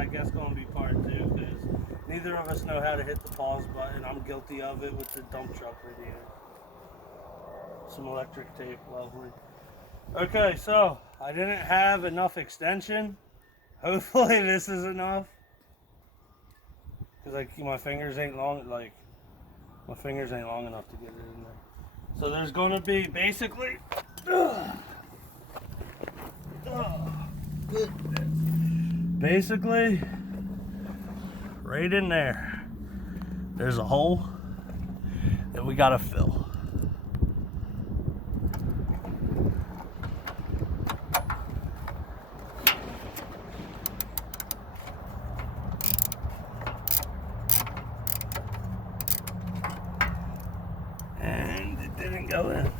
I guess going to be part 2 because neither of us know how to hit the pause button. I'm guilty of it with the dump truck video. Some electric tape, lovely. Okay, so I didn't have enough extension. Hopefully this is enough. Because my fingers ain't long, my fingers ain't long enough to get it in there. So there's going to be basically, basically, right in there, there's a hole that we got to fill. And it didn't go in.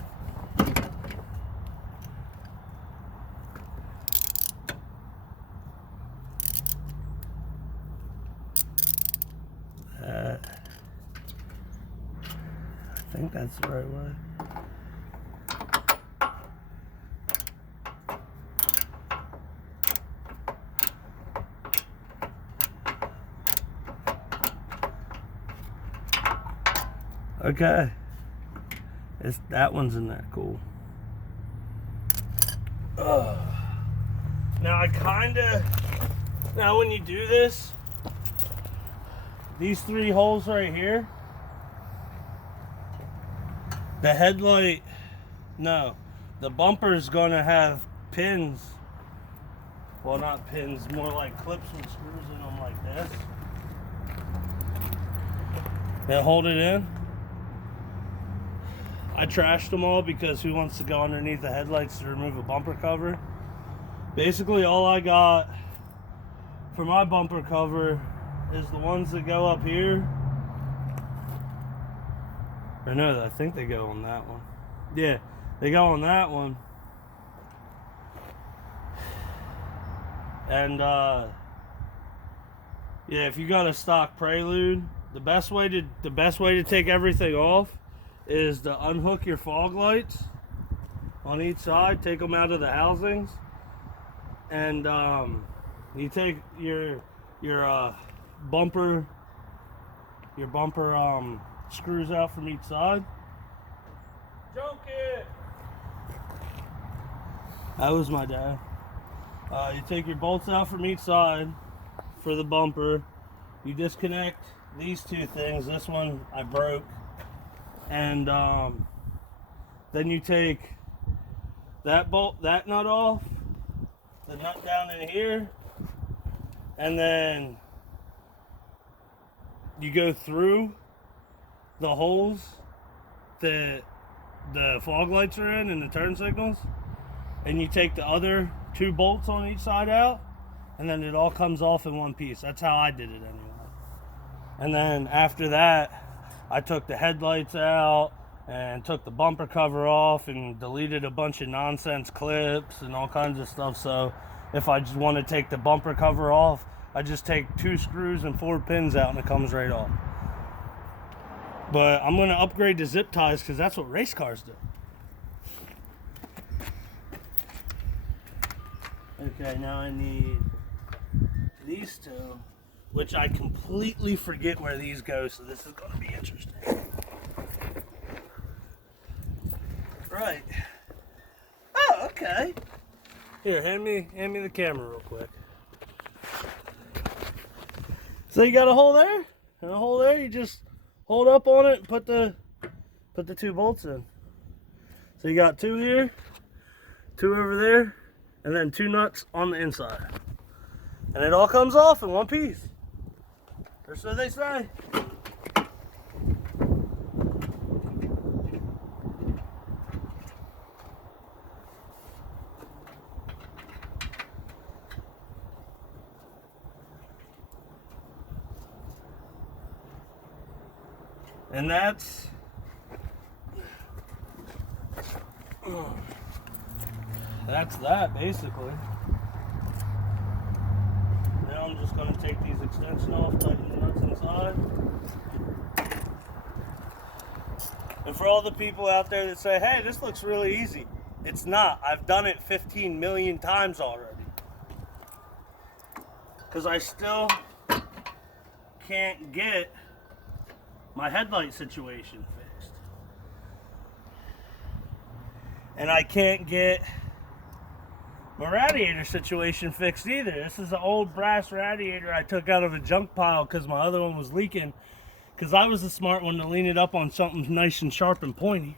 I think that's the right way. Okay. That one's in there, cool. Now when you do this, these 3 holes right here, the headlight, no, the bumper's gonna have pins. Well, not pins, more like clips and screws in them like this. They hold it in. I trashed them all because who wants to go underneath the headlights to remove a bumper cover? Basically, all I got for my bumper cover is the ones that go up here. Or no, I think they go on that one. Yeah, they go on that one. And yeah, if you got a stock Prelude, the best way to take everything off is to unhook your fog lights on each side, take them out of the housings, and you take your bumper screws out from each side. Junkie! That was my dad. You take your bolts out from each side for the bumper. You disconnect these 2 things. This one I broke. And then you take that nut off, the nut down in here, and then you go through the holes that the fog lights are in and the turn signals, and you take the other 2 bolts on each side out, and then it all comes off in one piece. That's how I did it anyway. And then after that, I took the headlights out and took the bumper cover off and deleted a bunch of nonsense clips and all kinds of stuff. So if I just want to take the bumper cover off, I just take 2 screws and 4 pins out and it comes right off. But I'm going to upgrade to zip ties because that's what race cars do. Okay, now I need these 2, which I completely forget where these go, so this is going to be interesting. Right. Oh, okay. Here, hand me the camera real quick. So you got a hole there, and a hole there. You just hold up on it and put the 2 bolts in. So you got 2 here, 2 over there, and then 2 nuts on the inside. And it all comes off in one piece. Or so they say. And that's that basically. Now I'm just going to take these extensions off, tighten the nuts inside. And for all the people out there that say, hey, this looks really easy, it's not. I've done it 15 million times already. because I still can't get my headlight situation fixed. And I can't get my radiator situation fixed either. This is an old brass radiator I took out of a junk pile because my other one was leaking. Because I was the smart one to lean it up on something nice and sharp and pointy.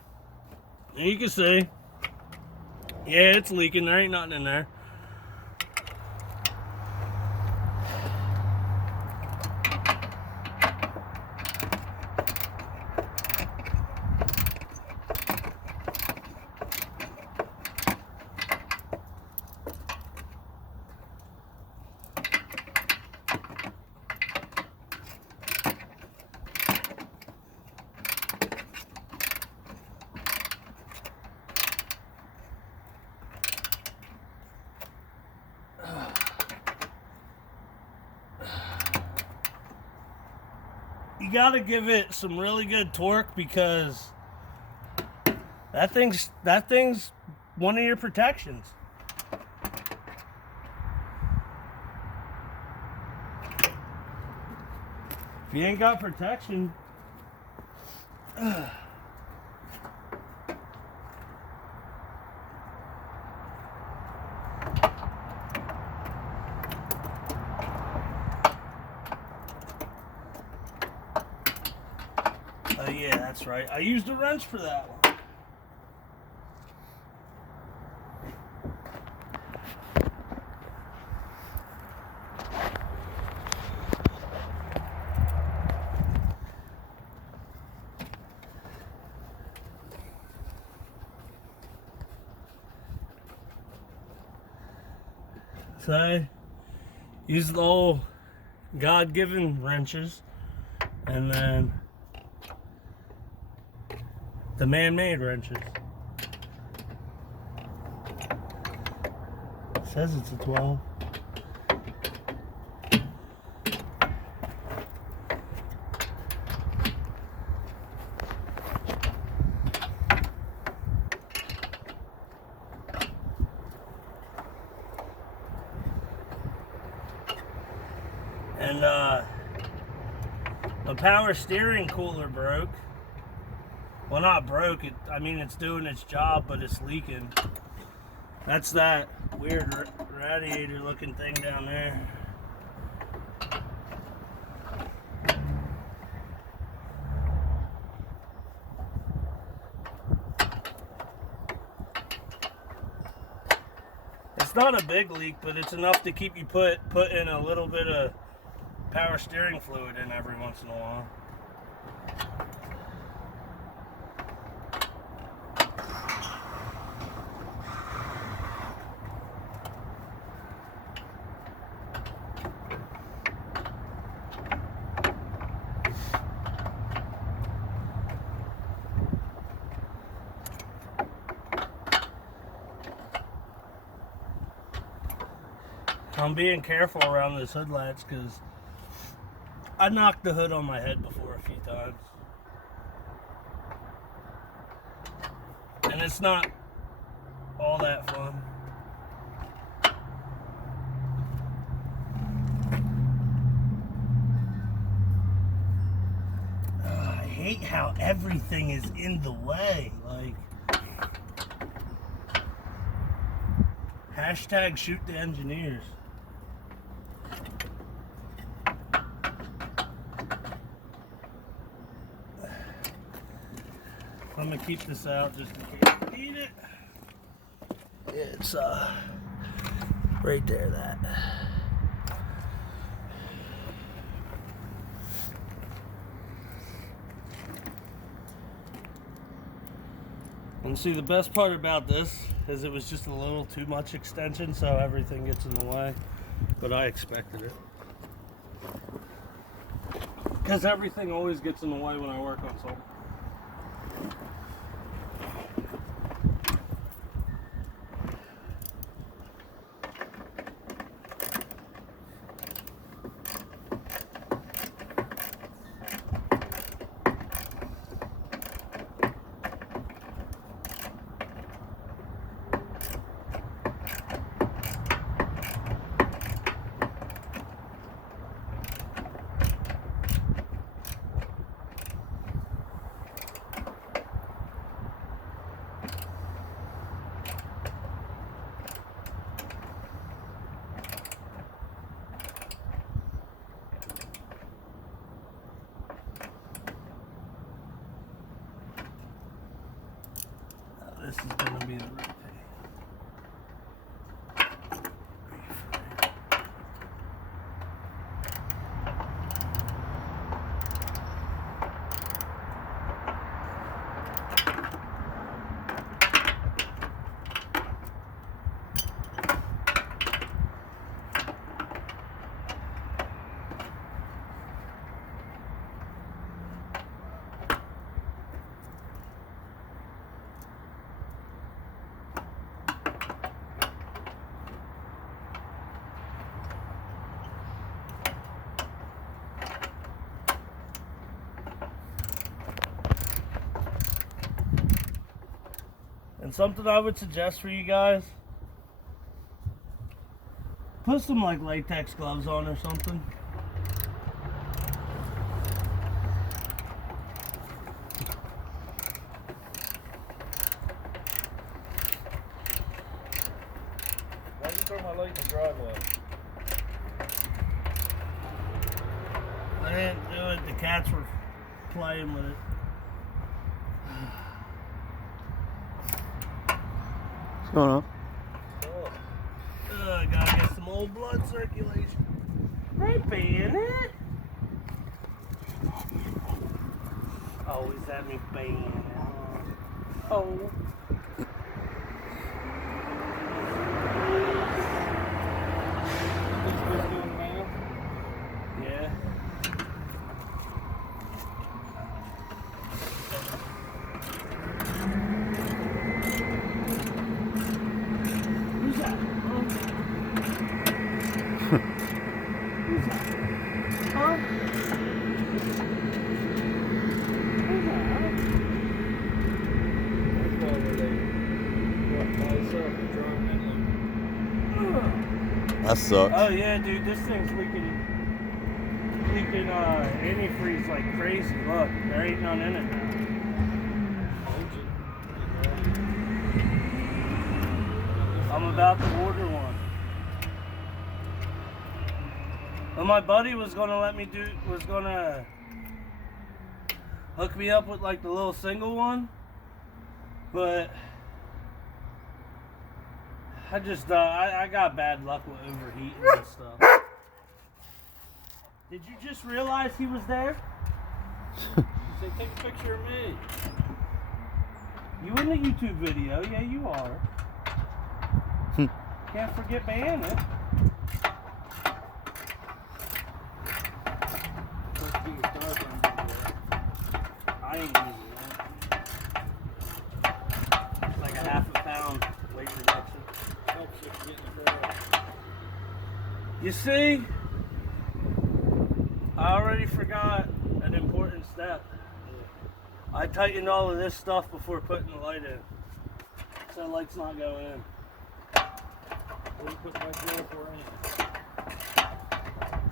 And you can see, yeah, it's leaking. There ain't nothing in there. You gotta give it some really good torque because that thing's one of your protections. If you ain't got protection, oh yeah, that's right. I used a wrench for that one. So I use the old God-given wrenches and then the man-made wrenches. It says it's a 12. And the power steering cooler broke. Well, not broke. I mean, it's doing its job, but it's leaking. That's that weird radiator looking thing down there. It's not a big leak, but it's enough to keep you put in a little bit of power steering fluid in every once in a while. I'm being careful around this hood latch because I knocked the hood on my head before a few times. And it's not all that fun. I hate how everything is in the way. Like, hashtag shoot the engineers. I'm gonna keep this out just in case I need it. It's right there, that. And see, the best part about this is it was just a little too much extension, so everything gets in the way. But I expected it. Because everything always gets in the way when I work on something. this is going to be the real pain. And something I would suggest for you guys, put some like latex gloves on or something. Why'd you throw my light in the driveway? I didn't do it, the cats were playing with it. What's going on? Gotta get some old blood circulation. Hey, Bennett. Always have me banging. Oh. Yeah. Who's that? Who's that? Huh? Who's that? That sucks. Oh yeah, dude, this thing's leaking antifreeze like crazy. Look, there ain't none in it now. I'm about to order one. Well, my buddy was gonna hook me up with like the little single one, but I just I got bad luck with overheating and stuff. Did you just realize he was there? Say, take a picture of me. You in the YouTube video? Yeah, you are. Can't forget Bannon. I ain't using that. It's like a half a pound weight reduction. Helps if you get in the car. You see, I already forgot an important step. I tightened all of this stuff before putting the light in, so the light's not going in. What do you put right there for anything?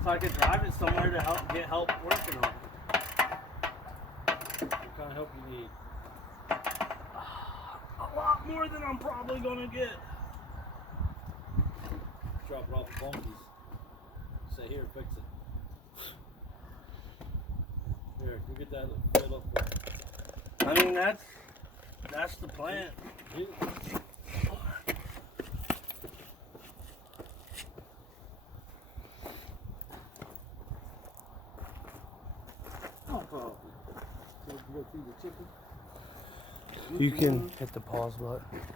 So I could drive it somewhere to get help working on it. What kind of help you need? A lot more than I'm probably gonna get. Drop it off the bunkies. Say, here, fix it. Here, go get that filled up for me. I mean, that's the plan. Yeah. Oh, probably. So you go feed the chicken? You can hit the pause button.